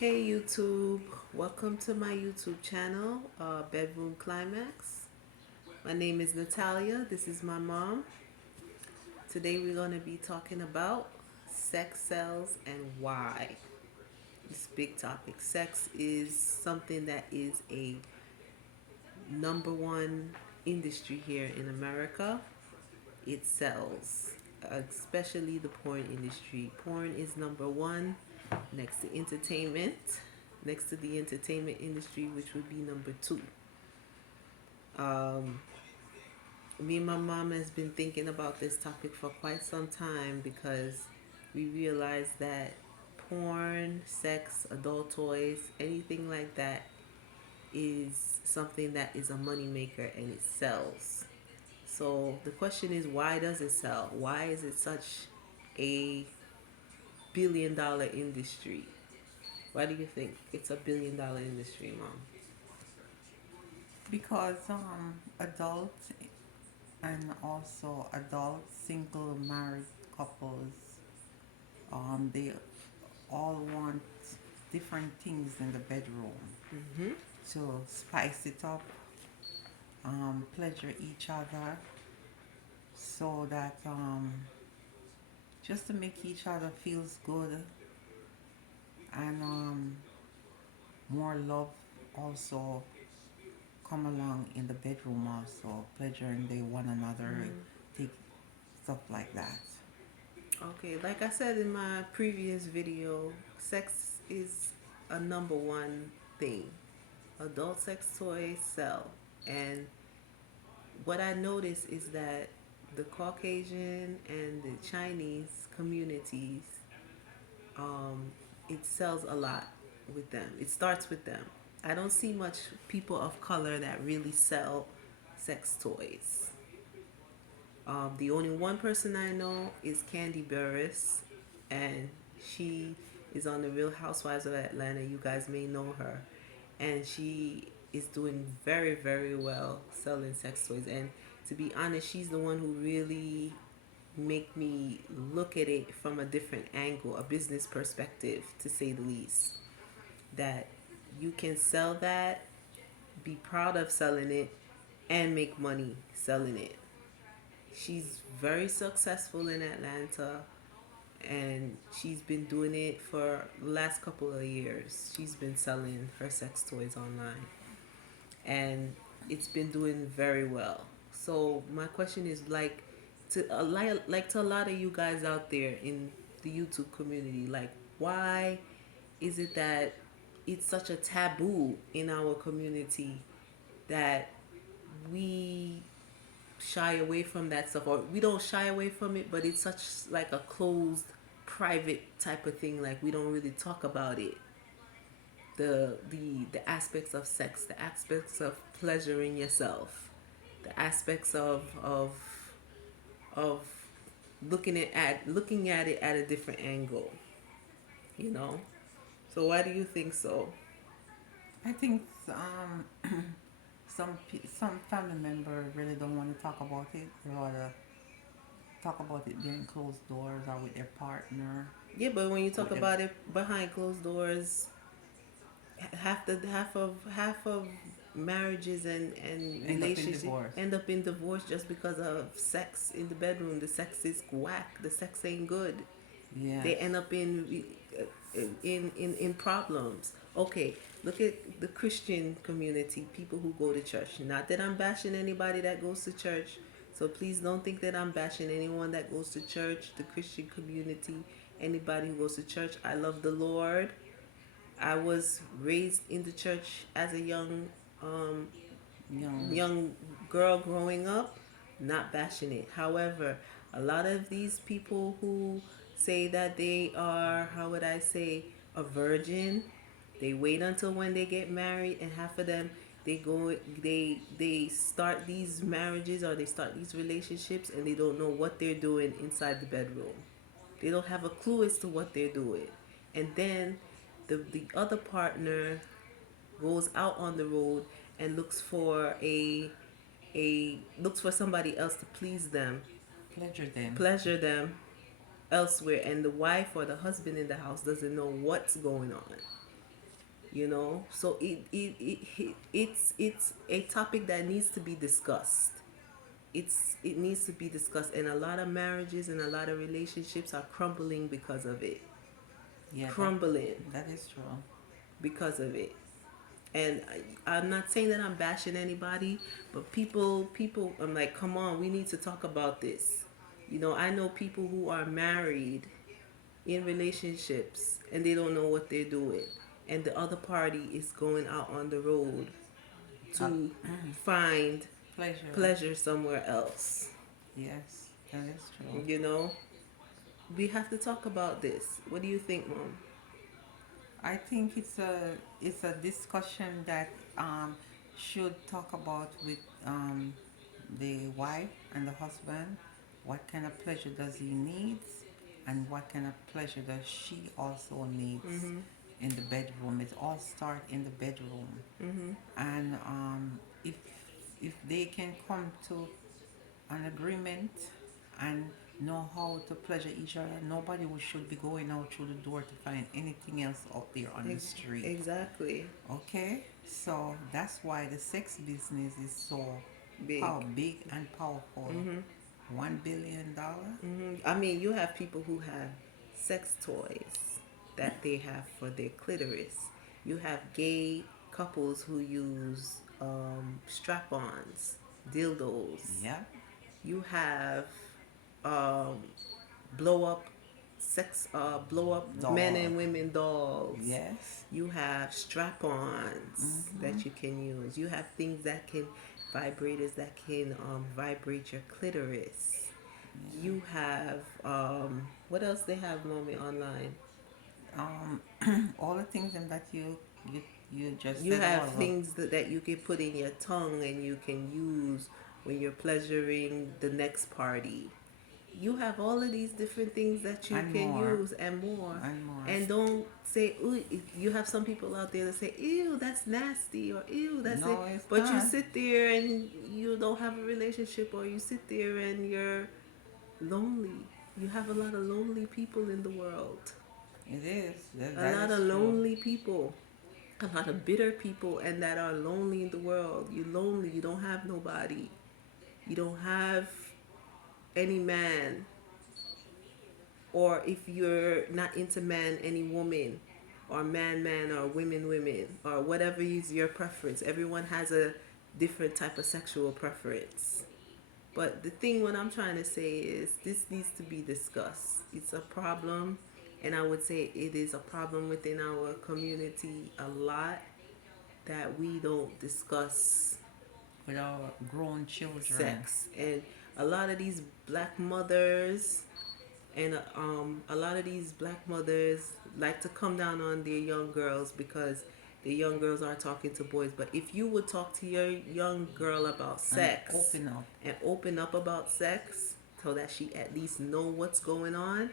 Hey YouTube, welcome to my YouTube channel, Bedroom Climax. My name is Natalia, this is my mom. Today we're going to be talking about sex sells and why. This big topic. Sex is something that is a number one industry here in America. It sells, especially the porn industry. Porn is number one next to entertainment, next to the entertainment industry, which would be number two. Um, Me and my mom has been thinking about this topic for quite some time because we realized that porn, sex, adult toys, anything like that is something that is a moneymaker and it sells. So the question is, why does it sell? Why is it such a billion-dollar industry? Why do you think it's a billion-dollar industry, mom? Because adult and also adult single married couples, they all want different things in the bedroom Mm-hmm. to spice it up, pleasure each other, so that just to make each other feels good, and more love also come along in the bedroom, also pleasuring the one another, take stuff like that. Okay, like I said in my previous video, sex is a number one thing. Adult sex toys sell. And what I notice is that the Caucasian and the Chinese communities, um, it sells a lot with them. It starts with them. I don't see much people of color that really sell sex toys. The only one person I know is Candy Burris, and she is on the Real Housewives of Atlanta. You guys may know her, and she is doing very, very well selling sex toys. And to be honest, she's the one who really make me look at it from a different angle, a business perspective, to say the least. That you can sell that, be proud of selling it, and make money selling it. She's very successful in Atlanta and she's been doing it for the last couple of years. She's been selling her sex toys online and it's been doing very well. So my question is like to a lot of you guys out there in the YouTube community, like why is it that it's such a taboo in our community that we shy away from that stuff, or we don't shy away from it, but it's such like a closed private type of thing, like we don't really talk about it, the aspects of sex, the aspects of pleasuring yourself, the aspects of looking at it at a different angle, you know. So why do you think so? I think some family member really don't want to talk about it. They rather talk about it behind closed doors or with their partner. Yeah, but when you talk With their, about it behind closed doors, half of marriages and end up in relationships divorce. end up in divorce just because of sex in the bedroom. The sex is whack. The sex ain't good. Yes. They end up in problems. Okay, look at the Christian community, people who go to church. Not that I'm bashing anybody that goes to church, so please don't think that I'm bashing anyone that goes to church, the Christian community, anybody who goes to church. I love the Lord. I was raised in the church as a um, Young. young girl growing up, not bashing it. However, a lot of these people who say that they are, how would I say, a virgin, they wait until when they get married, and half of them they start these marriages or they start these relationships and they don't know what they're doing inside the bedroom. They don't have a clue as to what they're doing. And then the other partner goes out on the road and looks for somebody else to please them, Pleasure them. pleasure them elsewhere, and the wife or the husband in the house doesn't know what's going on. you know. So it's a topic that needs to be discussed. It needs to be discussed, and a lot of marriages and a lot of relationships are crumbling because of it. Yeah, Crumbling that is true. because of it. And I'm not saying that I'm bashing anybody, but people, I'm like, come on, we need to talk about this. You know, I know people who are married in relationships and they don't know what they're doing, and the other party is going out on the road Uh, to find pleasure. pleasure somewhere else. Yes, that is true. You know, we have to talk about this. What do you think, Mom? I think it's a discussion that should talk about with the wife and the husband. What kind of pleasure does he needs, and what kind of pleasure does she also needs Mhm. in the bedroom? It all start in the bedroom, Mhm. and if they can come to an agreement and know how to pleasure each other, nobody should be going out through the door to find anything else out there on the street. Exactly. Okay, so that's why the sex business is so Big. big and powerful. Mhm. $1 billion. I mean, you have people who have sex toys that they have for their clitoris. You have gay couples who use strap-ons, dildos. Yeah, You have um, blow up blow up men doll. and women dolls. Yes. You have strap-ons Mm-hmm. that you can use. You have things that can vibrators that can vibrate your clitoris. Yeah. You have what else they have, mommy, online? Um, all the things that you just You said a have while ago. things that you can put in your tongue and you can use when you're pleasuring the next party. You have all of these different things that you And can more. use and more. And more. And don't say, ooh, you have some people out there that say, ew, that's nasty, or ew, that's it. No, it's But you not. sit there and you don't have a relationship, or you sit there and you're lonely. You have a lot of lonely people in the world. It is. A That lot is of true. lonely people. A lot of bitter people and that are lonely in the world. You're lonely. You don't have nobody. You don't have any man, or if you're not into man, any woman, or man, or women, or whatever is your preference. Everyone has a different type of sexual preference. But the thing, what I'm trying to say is, this needs to be discussed. It's a problem, and I would say it is a problem within our community a lot, that we don't discuss With our grown children. sex. And a lot of these black mothers and a lot of these black mothers like to come down on their young girls because the young girls are talking to boys. But if you would talk to your young girl about And sex open up. and open up about sex so that she at least know what's going on,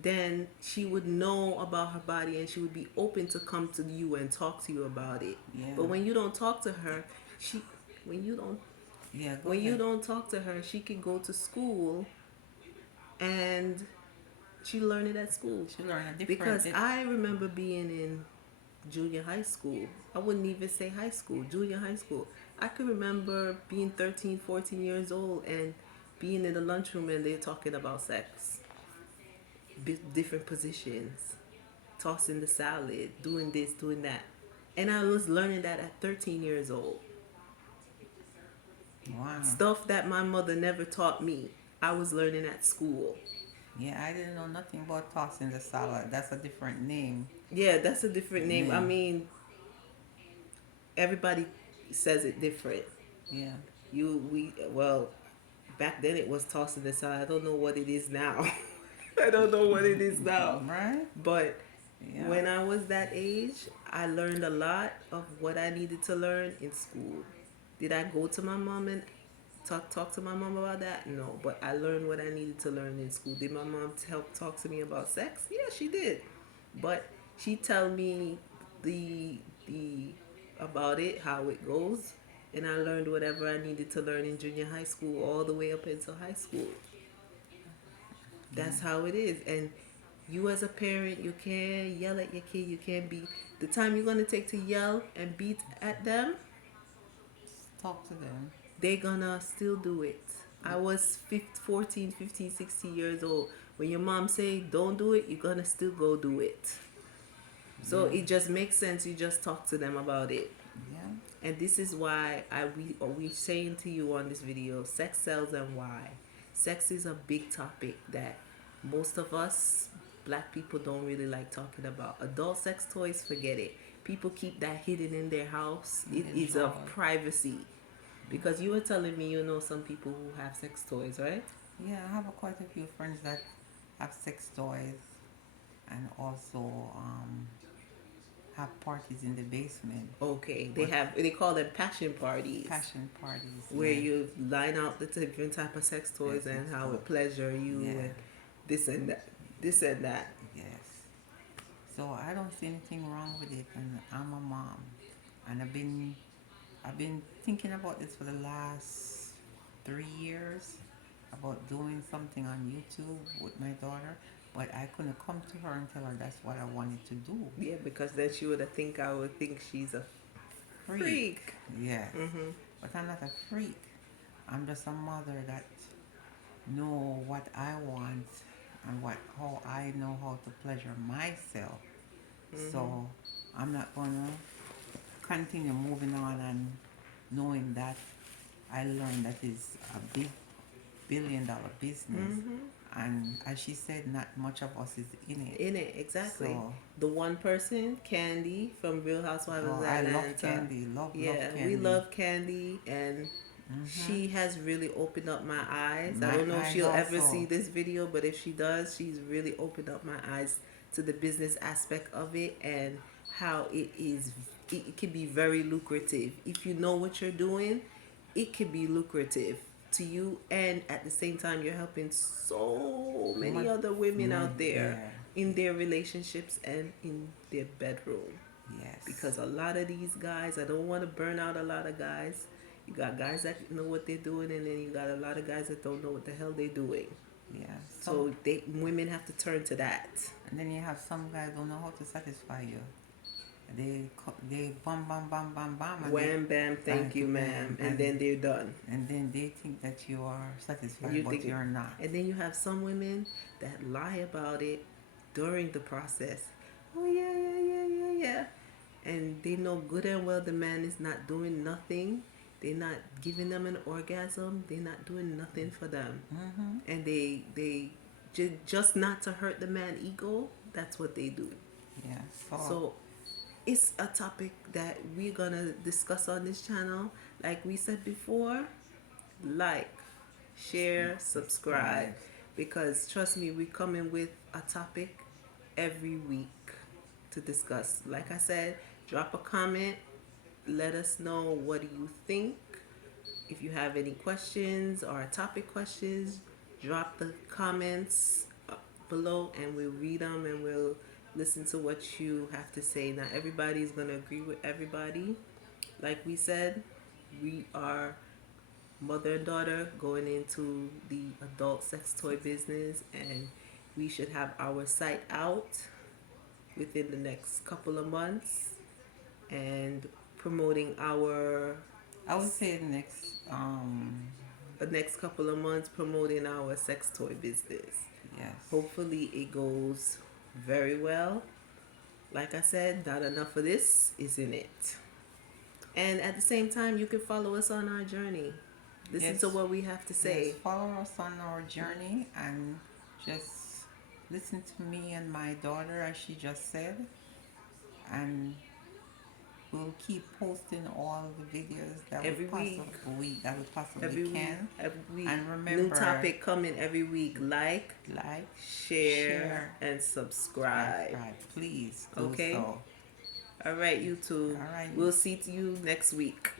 then she would know about her body and she would be open to come to you and talk to you about it. Yeah. But when you don't talk to her, she when you don't Yeah, go when you ahead. don't talk to her, she can go to school and she learned it at school. She learn a different Because I remember being in junior high school. I wouldn't even say high school, junior high school. I could remember being 13, 14 years old and being in the lunchroom and they're talking about sex, different positions, tossing the salad, doing this, doing that. And I was learning that at 13 years old. Wow. Stuff that my mother never taught me, I was learning at school. Yeah, I didn't know nothing about tossing the salad. That's a different name. Yeah, that's a different name. I Yeah. mean, everybody says it different. Yeah. Well, back then it was tossing aside. I don't know what it is now. I don't know what it is now. Right? But Yeah. when I was that age, I learned a lot of what I needed to learn in school. Did I go to my mom and talk to my mom about that? No, but I learned what I needed to learn in school. Did my mom help talk to me about sex? Yeah, she did. But she tell me the about it, how it goes, and I learned whatever I needed to learn in junior high school all the way up into high school. Yeah. That's how it is. And You as a parent, you can't yell at your kid. You can't be the time you're gonna take to yell and beat at them. Talk to them. They're gonna still do it. I was 15, 14, 15, 16 years old. When your mom say don't do it, you're gonna still go do it. So Yeah. it just makes sense. You just talk to them about it. Yeah. And this is why we saying to you on this video, sex sells and why. Sex is a big topic that most of us black people don't really like talking about. Adult sex toys, forget it. People keep that hidden in their house. It In the is of drawer. privacy. Because you were telling me you know some people who have sex toys, right? Yeah, I have quite a few friends that have sex toys and also have parties in the basement. Okay, But they call them passion parties, passion parties, where yeah. you line out the different type of sex toys Sex and how toy. it pleasure you Yeah. and this and that, this and that. Yes. So I don't see anything wrong with it, and I'm a mom, and I've been thinking about this for the last 3 years about doing something on YouTube with my daughter, but I couldn't come to her and tell her that's what I wanted to do. Yeah, because then she I would think she's a Freak, freak. yes, Mhm. but I'm not a freak. I'm just a mother that know what I want and what how I know how to pleasure myself. Mhm. So I'm not gonna continue moving on and knowing that I learned that is a big billion-dollar business, Mhm. and as she said, not much of us is in it. In it, exactly. So, The one person, Candy from Real Housewives of oh, I love Atlanta. candy, love Yeah, we candy. love Candy, and Mm-hmm. she has really opened up my eyes. I My don't know if eyes she'll ever see also. this video, but if she does, she's really opened up my eyes to the business aspect of it and how it can be very lucrative. If you know what you're doing, it can be lucrative to you, and at the same time you're helping so many Mad, other women mad, out there yeah, in their relationships and in their bedroom. yes, Because a lot of these guys, I don't want to burn out a lot of guys. You got guys that know what they're doing, and then you got a lot of guys that don't know what the hell they're doing. yeah. Some, So women have to turn to that. and then you have some guys don't know how to satisfy you. They bam bam bam bam bam, and they Wham bam, thank you, ma'am, and then they're done. and then they think that you are satisfied, You but think, you're not. and then you have some women that lie about it during the process. Oh yeah, yeah, yeah, yeah, yeah, and they know good and well the man is not doing nothing. They're not giving them an orgasm. They're not doing nothing for them, Mm-hmm. and they just not to hurt the man ego. That's what they do. Yeah. So So it's a topic that we're gonna discuss on this channel. Like we said before, like, share, subscribe, subscribe. because trust me, we're coming with a topic every week to discuss. Like I said, drop a comment, let us know what do you think. If you have any questions or topic questions, drop the comments below and we'll read them and we'll listen to what you have to say. Not everybody's going to agree with everybody. Like we said, we are mother and daughter going into the adult sex toy business, and we should have our site out within the next couple of months and promoting our I would say the next couple of months promoting our sex toy business. yes. Hopefully it goes very well. Like I said, not enough of this is in it. And at the same time, you can follow us on our journey. Listen to Yes. what we have to Yes. say. Follow us on our journey and just listen to me and my daughter as she just said, and we'll keep posting all the videos that Every week. we possibly Every week. can. Every week. And New remember, topic coming every week. Like, like, share, share, and subscribe. subscribe. Please do Okay? so. All right, YouTube. All right. We'll see you next week.